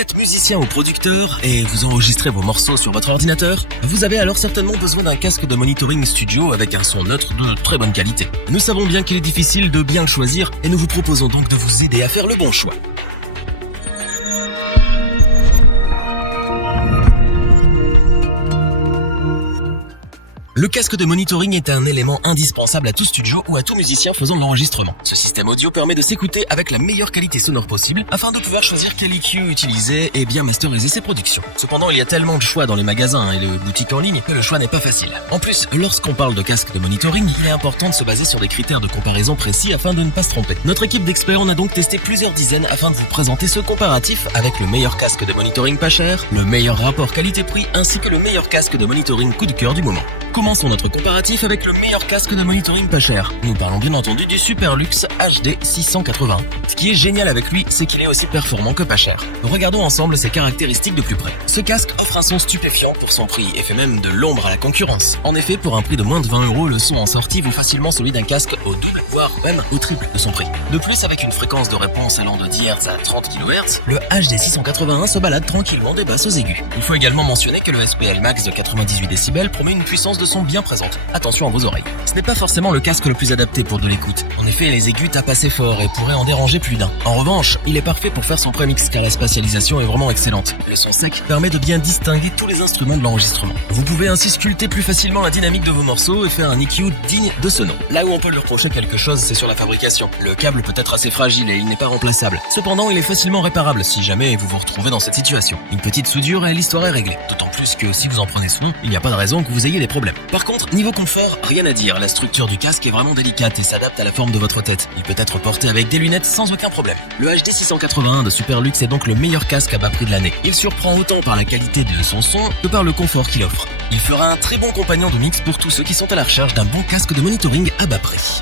Vous êtes musicien ou producteur et vous enregistrez vos morceaux sur votre ordinateur? Vous avez alors certainement besoin d'un casque de monitoring studio avec un son neutre de très bonne qualité. Nous savons bien qu'il est difficile de bien le choisir et nous vous proposons donc de vous aider à faire le bon choix. Le casque de monitoring est un élément indispensable à tout studio ou à tout musicien faisant de l'enregistrement. Ce système audio permet de s'écouter avec la meilleure qualité sonore possible afin de pouvoir choisir quel EQ utiliser et bien masteriser ses productions. Cependant, il y a tellement de choix dans les magasins et les boutiques en ligne que le choix n'est pas facile. En plus, lorsqu'on parle de casque de monitoring, il est important de se baser sur des critères de comparaison précis afin de ne pas se tromper. Notre équipe d'experts en a donc testé plusieurs dizaines afin de vous présenter ce comparatif avec le meilleur casque de monitoring pas cher, le meilleur rapport qualité-prix ainsi que le meilleur casque de monitoring coup de cœur du moment. Commençons notre comparatif avec le meilleur casque de monitoring pas cher. Nous parlons bien entendu du Superlux HD 680. Ce qui est génial avec lui, c'est qu'il est aussi performant que pas cher. Regardons ensemble ses caractéristiques de plus près. Ce casque offre un son stupéfiant pour son prix et fait même de l'ombre à la concurrence. En effet, pour un prix de moins de 20 €, le son en sortie vaut facilement celui d'un casque au double, voire même au triple de son prix. De plus, avec une fréquence de réponse allant de 10 Hz à 30 kHz, le HD 681 se balade tranquillement des basses aux aigus. Il faut également mentionner que le SPL Max de 98 décibels promet une puissance de son bien présente. Attention à vos oreilles. Ce n'est pas forcément le casque le plus adapté pour de l'écoute. En effet, les aigus tapent assez fort et pourraient en déranger plus d'un. En revanche, il est parfait pour faire son prémix car la spatialisation est vraiment excellente. Le son sec permet de bien distinguer tous les instruments de l'enregistrement. Vous pouvez ainsi sculpter plus facilement la dynamique de vos morceaux et faire un EQ digne de ce nom. Là où on peut lui reprocher quelque chose, c'est sur la fabrication. Le câble peut être assez fragile et il n'est pas remplaçable. Cependant, il est facilement réparable si jamais vous vous retrouvez dans cette situation. Une petite soudure et l'histoire est réglée. D'autant plus que si vous en prenez soin, il n'y a pas de raison que vous ayez des problèmes. Par contre, niveau confort, rien à dire. La structure du casque est vraiment délicate et s'adapte à la forme de votre tête. Il peut être porté avec des lunettes sans aucun problème. Le HD 681 de Superlux est donc le meilleur casque à bas prix de l'année. Il surprend autant par la qualité de son son que par le confort qu'il offre. Il fera un très bon compagnon de mix pour tous ceux qui sont à la recherche d'un bon casque de monitoring à bas prix.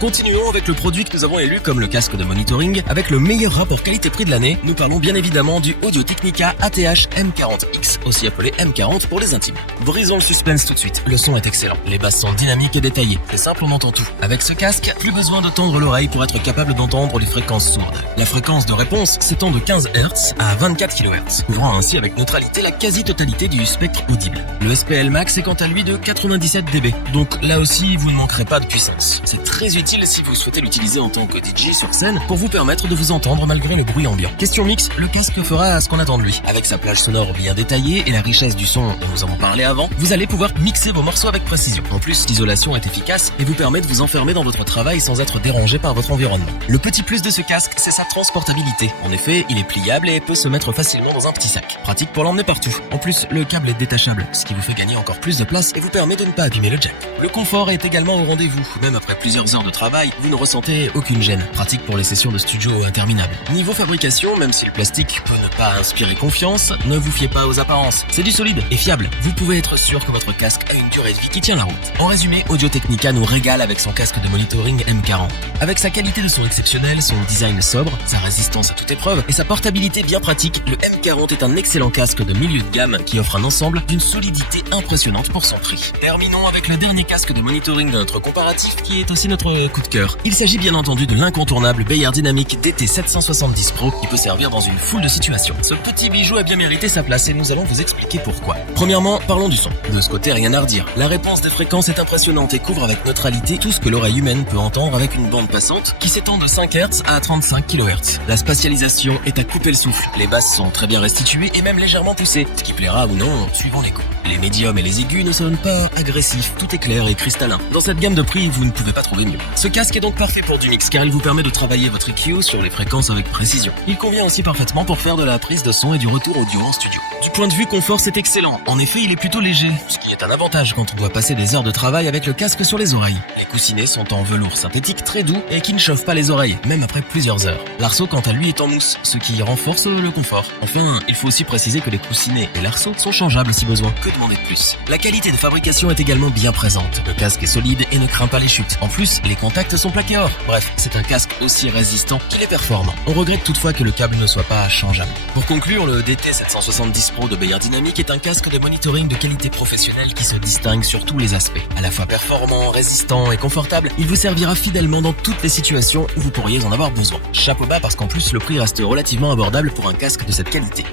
Continuons avec le produit que nous avons élu comme le casque de monitoring avec le meilleur rapport qualité-prix de l'année. Nous parlons bien évidemment du Audio-Technica ATH M40X, aussi appelé M40 pour les intimes. Brisons le suspense tout de suite. Le son est excellent. Les basses sont dynamiques et détaillées. C'est simple, on entend tout. Avec ce casque, plus besoin de tendre l'oreille pour être capable d'entendre les fréquences sourdes. La fréquence de réponse s'étend de 15 Hz à 24 kHz, couvrant ainsi avec neutralité la quasi-totalité du spectre audible. Le SPL Max est quant à lui de 97 dB. Donc là aussi, vous ne manquerez pas de puissance. C'est très utile si vous souhaitez l'utiliser en tant que DJ sur scène pour vous permettre de vous entendre malgré le bruit ambiant. Question mix, le casque fera ce qu'on attend de lui. Avec sa plage sonore bien détaillée et la richesse du son dont nous avons parlé avant, vous allez pouvoir mixer vos morceaux avec précision. En plus, l'isolation est efficace et vous permet de vous enfermer dans votre travail sans être dérangé par votre environnement. Le petit plus de ce casque, c'est sa transportabilité. En effet, il est pliable et peut se mettre facilement dans un petit sac. Pratique pour l'emmener partout. En plus, le câble est détachable, ce qui vous fait gagner encore plus de place et vous permet de ne pas abîmer le jack. Le confort est également au rendez-vous. Même après plusieurs heures de travail, vous ne ressentez aucune gêne. Pratique pour les sessions de studio interminables. Niveau fabrication, même si le plastique peut ne pas inspirer confiance, ne vous fiez pas aux apparences. C'est du solide et fiable. Vous pouvez être sûr que votre casque a une durée de vie qui tient la route. En résumé, Audio-Technica nous régale avec son casque de monitoring M40. Avec sa qualité de son exceptionnelle, son design sobre, sa résistance à toute épreuve et sa portabilité bien pratique, le M40 est un excellent casque de milieu de gamme qui offre un ensemble d'une solidité impressionnante pour son prix. Terminons avec le dernier casque de monitoring de notre comparatif qui est aussi notre coup de cœur. Il s'agit bien entendu de l'incontournable Beyer Dynamic DT770 Pro qui peut servir dans une foule de situations. Ce petit bijou a bien mérité sa place et nous allons vous expliquer pourquoi. Premièrement, parlons du son. De ce côté, rien à redire. La réponse des fréquences est impressionnante et couvre avec neutralité tout ce que l'oreille humaine peut entendre avec une bande passante qui s'étend de 5 Hz à 35 kHz. La spatialisation est à couper le souffle. Les basses sont très bien restituées et même légèrement poussées, ce qui plaira ou non suivant les coups. Les médiums et les aigus ne sonnent pas agressifs, tout est clair et cristallin. Dans cette gamme de prix, vous ne pouvez pas trouver mieux. Ce casque est donc parfait pour du mix car il vous permet de travailler votre EQ sur les fréquences avec précision. Il convient aussi parfaitement pour faire de la prise de son et du retour audio en studio. Du point de vue confort, c'est excellent. En effet, il est plutôt léger, ce qui est un avantage quand on doit passer des heures de travail avec le casque sur les oreilles. Les coussinets sont en velours synthétique très doux et qui ne chauffent pas les oreilles, même après plusieurs heures. L'arceau, quant à lui, est en mousse, ce qui renforce le confort. Enfin, il faut aussi préciser que les coussinets et l'arceau sont changeables si besoin. Que demander de plus? La qualité de fabrication est également bien présente. Le casque est solide et ne craint pas les chutes. En plus, les contact sont plaqués or. Bref, c'est un casque aussi résistant qu'il est performant. On regrette toutefois que le câble ne soit pas changeable. Pour conclure, le DT770 Pro de Beyerdynamic est un casque de monitoring de qualité professionnelle qui se distingue sur tous les aspects. À la fois performant, résistant et confortable, il vous servira fidèlement dans toutes les situations où vous pourriez en avoir besoin. Chapeau bas parce qu'en plus le prix reste relativement abordable pour un casque de cette qualité.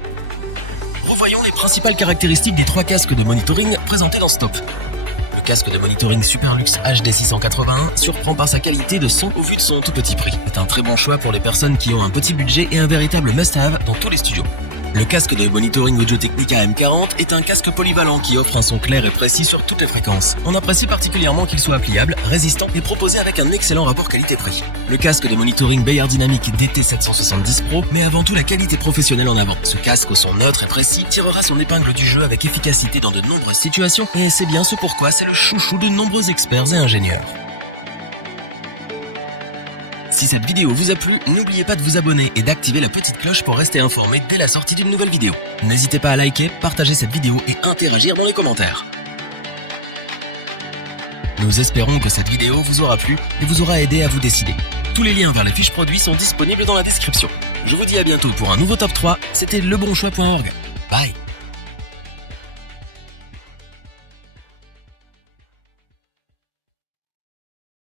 Revoyons les principales caractéristiques des 3 casques de monitoring présentés dans ce top. Le casque de monitoring Superlux HD 681 surprend par sa qualité de son au vu de son tout petit prix. C'est un très bon choix pour les personnes qui ont un petit budget et un véritable must-have dans tous les studios. Le casque de monitoring Audio-Technica M40 est un casque polyvalent qui offre un son clair et précis sur toutes les fréquences. On apprécie particulièrement qu'il soit pliable, résistant et proposé avec un excellent rapport qualité-prix. Le casque de monitoring Beyerdynamic DT770 Pro met avant tout la qualité professionnelle en avant. Ce casque au son neutre et précis tirera son épingle du jeu avec efficacité dans de nombreuses situations et c'est bien ce pourquoi c'est le chouchou de nombreux experts et ingénieurs. Si cette vidéo vous a plu, n'oubliez pas de vous abonner et d'activer la petite cloche pour rester informé dès la sortie d'une nouvelle vidéo. N'hésitez pas à liker, partager cette vidéo et interagir dans les commentaires. Nous espérons que cette vidéo vous aura plu et vous aura aidé à vous décider. Tous les liens vers les fiches produits sont disponibles dans la description. Je vous dis à bientôt pour un nouveau top 3, c'était lebonchoix.org.